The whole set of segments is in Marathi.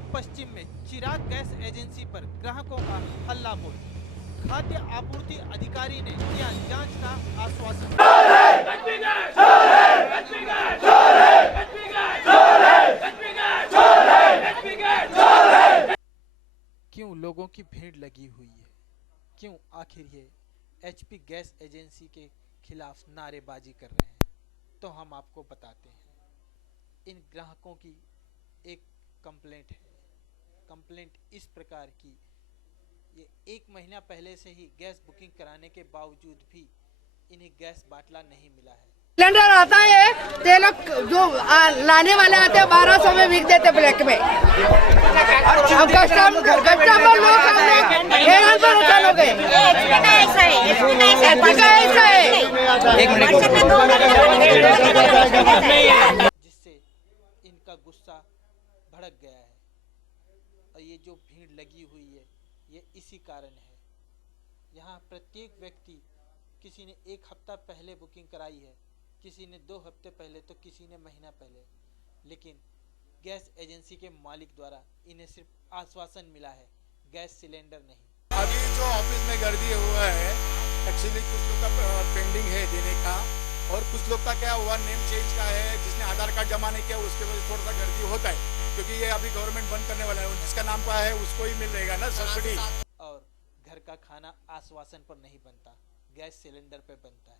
पंजाब पश्चिम में चिराग गैस एजेंसी पर ग्राहकों का हल्ला बोल। खाद्य आपूर्ति अधिकारी ने दिया जांच का आश्वासन। क्यों लोगों की भीड़ लगी हुई है? क्यों आखिर ये एचपी गैस एजेंसी के खिलाफ नारेबाजी कर रहे हैं? तो हम आपको बताते हैं। इन ग्राहकों की एक कंप्लेंट है। कंप्लेंट इस प्रकार की, ये 1 महीना पहले से ही गैस बुकिंग कराने के बावजूद भी इन्हें गैस बाटला नहीं मिला है। सिलेंडर आता है, ते लोग जो लाने वाले आते हैं 1200 में बिक देते ब्लैक में। कस्टमर लोग हैरान परेशान हो गए। जिससे इनका गुस्सा भड़क गया है और ये जो भीड़ लगी हुई है ये इसी कारण है। यहाँ प्रत्येक व्यक्ति, किसी ने 1 हफ्ता पहले बुकिंग कराई है, किसी ने 2 हफ्ते पहले, तो किसी ने महीना पहले, लेकिन गैस एजेंसी के मालिक द्वारा इन्हें सिर्फ आश्वासन मिला है, गैस सिलेंडर नहीं। अभी जो ऑफिस में गर्दी हुआ है, एक्चुअली कुछ लोग का पेंडिंग है देने का, और कुछ लोग का क्या हुआ नेम चेंज का है, जिसने आधार कार्ड जमा नहीं किया उसके वजह से थोड़ा सा गर्दी होता है, क्योंकि ये अभी गवर्नमेंट बंद करने वाला है। जिसका नाम का है उसको ही मिल रहेगा ना सब्सिडी। और घर का खाना आश्वासन पर नहीं बनता, गैस सिलेंडर पे बनता है।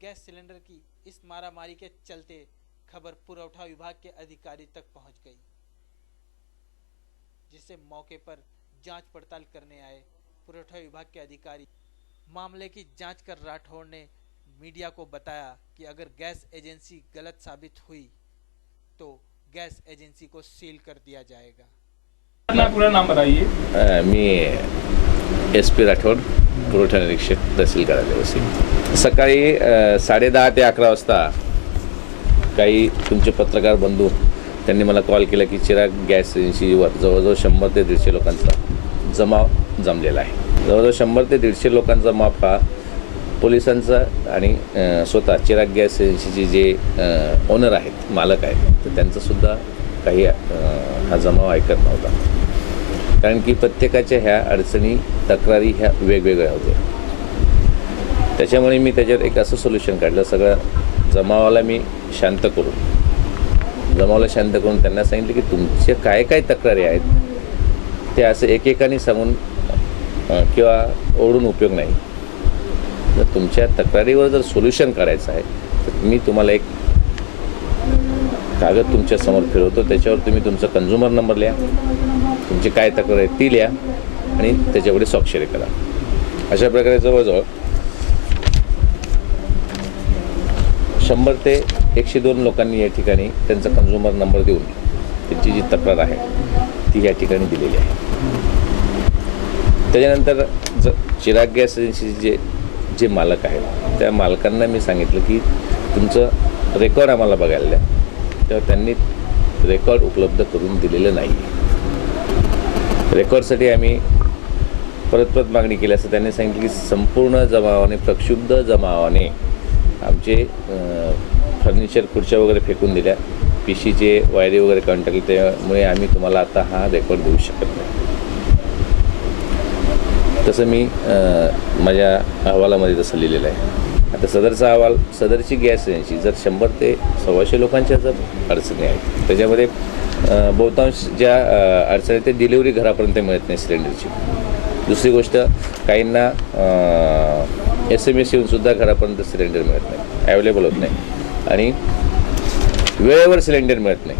गैस सिलेंडर की इस मारामारी के चलते खबर पुरवठा विभाग के अधिकारी तक पहुंच गई, जिससे मौके पर जांच पड़ताल करने आए पुरवठा विभाग के अधिकारी। मामले की जांच कर राठौड़ ने मीडिया को बताया कि अगर गैस एजेंसी गलत साबित हुई तो गैस एजेंसी को सील कर दिया जाएगा। अपना पूरा नाम बताइए। मी SP राठोड, पुरवठा निरीक्षक, तहसील कार्यालय. सकाळी 10:30 ते 11 वाजता काही तुमचे पत्रकार बंधू त्यांनी मला कॉल केला की चिराग गॅस एजन्सीवर जवळजवळ 100 ते 150 लोकांचा जमाव जमलेला आहे. जवळजवळ 100 ते 150 लोकांचा माप हा पोलिसांचा आणि स्वतः चिराग गॅस एजन्सीचे जे ओनर आहेत, मालक आहेत, तर त्यांचासुद्धा काही हा जमाव ऐकत नव्हता. कारण की प्रत्येकाच्या ह्या अडचणी, तक्रारी ह्या वेगवेगळ्या होत्या. त्याच्यामुळे मी त्याच्यात एक असं सोल्युशन काढलं. सगळं जमावाला मी शांत करून त्यांना सांगितलं की तुमचे काय काय तक्रारी आहेत ते असं एकेकाने सांगून किंवा ओढून उपयोग नाही. जर तुमच्या तक्रारीवर जर सोल्युशन करायचं आहे तर मी तुम्हाला एक कागद तुमच्या समोर फिरवतो. त्याच्यावर तुम्ही तुमचा कन्झ्युमर नंबर लिहा, तुमची काय तक्रार आहे ती लिहा आणि त्याच्यापुढे स्वाक्षरी करा. अशा प्रकारे जवळजवळ 100 ते 102 लोकांनी या ठिकाणी त्यांचा कन्झ्युमर नंबर देऊन त्यांची जी तक्रार आहे ती या ठिकाणी दिलेली आहे. त्याच्यानंतर चिराग गॅस एजन्सीचे जे मालक आहेत त्या मालकांना मी सांगितलं की तुमचं रेकॉर्ड आम्हाला बघायला द्या. तेव्हा त्यांनी रेकॉर्ड उपलब्ध करून दिलेलं नाही. रेकॉर्डसाठी आम्ही परत मागणी केली असं त्यांनी सांगितलं की संपूर्ण जमावाने, प्रक्षुब्ध जमावाने आमचे फर्निचर, खुर्च्या वगैरे फेकून दिल्या, PCचे वायरी वगैरे काढून टाकले. त्यामुळे आम्ही तुम्हाला आता हा रेकॉर्ड देऊ शकत नाही. तसं मी माझ्या अहवालामध्ये तसं लिहिलेलं आहे. आता सदरचा अहवाल, सदरची गॅस एजन्सी जर 100 ते 125 लोकांच्या जर अडचणी आहेत, त्याच्यामध्ये बहुतांश ज्या अडचणी ते डिलिव्हरी घरापर्यंत मिळत नाही सिलेंडरची. दुसरी गोष्ट, काहींना SMS येऊनसुद्धा घरापर्यंत सिलेंडर मिळत नाही, अवेलेबल होत नाही, आणि वेळेवर सिलेंडर मिळत नाही.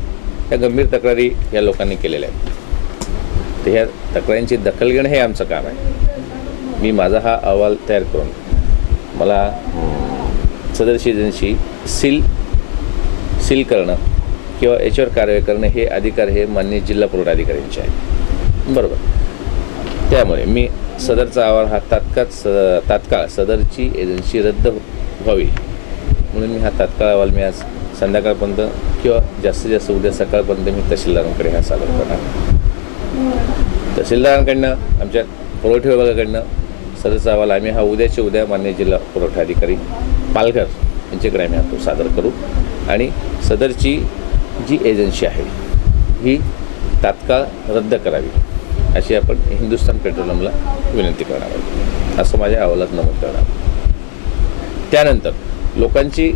ह्या गंभीर तक्रारी या लोकांनी केलेल्या आहेत. तर ह्या तक्रारींची दखल घेणं हे आमचं काम आहे. मी माझा हा अहवाल तयार करून मला सदरची एजन्सी सील करणं किंवा याच्यावर कारवाई करणं हे अधिकार हे माननीय जिल्हा पुरवठा अधिकाऱ्यांचे आहेत, बरोबर. त्यामुळे मी सदरचा अहवाल हा तात्काळ सदरची एजन्सी रद्द व्हावी म्हणून मी हा तात्काळ अहवाल मी आज संध्याकाळपर्यंत किंवा जास्तीत जास्त उद्या सकाळपर्यंत मी तहसीलदारांकडे हा सादर करणार. तहसीलदारांकडनं, आमच्या पुरवठा विभागाकडनं सदरचा अहवाल आम्ही हा उद्याच्या उद्या माननीय जिल्हा पुरवठा अधिकारी पालघर यांच्याकडे आम्ही हा तो सादर करू. आणि सदरची जी एजन्सी आहे ही तात्काळ रद्द करावी अशी आपण हिंदुस्थान पेट्रोलियमला विनंती करणार आहोत असं माझ्या अहवालात नमूद करणार. त्यानंतर लोकांची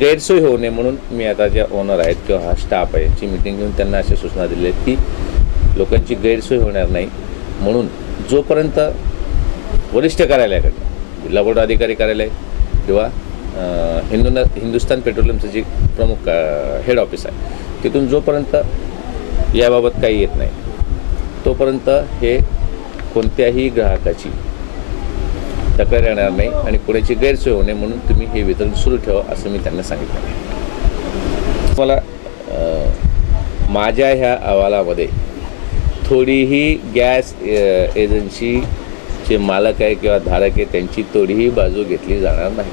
गैरसोय होऊ नये म्हणून मी आता ज्या ओनर आहेत किंवा हा स्टाफ आहे याची मिटिंग घेऊन त्यांना अशा सूचना दिल्या आहेत की लोकांची गैरसोय होणार नाही म्हणून जोपर्यंत वरिष्ठ कार्यालयाकडनं जिल्हा बोर्ड अधिकारी कार्यालय किंवा हिंदुस्थान पेट्रोलियमचं जे प्रमुख हेड ऑफिस आहे तिथून जोपर्यंत याबाबत काही येत नाही तोपर्यंत हे कोणत्याही ग्राहकाची तक्रार येणार नाही आणि कोणाची गैरसोय होऊ नये म्हणून तुम्ही हे वितरण सुरू ठेवा असं मी त्यांना सांगितलं आहे. मला माझ्या ह्या अहवालामध्ये थोडीही गॅस एजन्सीचे मालक आहे किंवा धारक आहे त्यांची थोडीही बाजू घेतली जाणार नाही.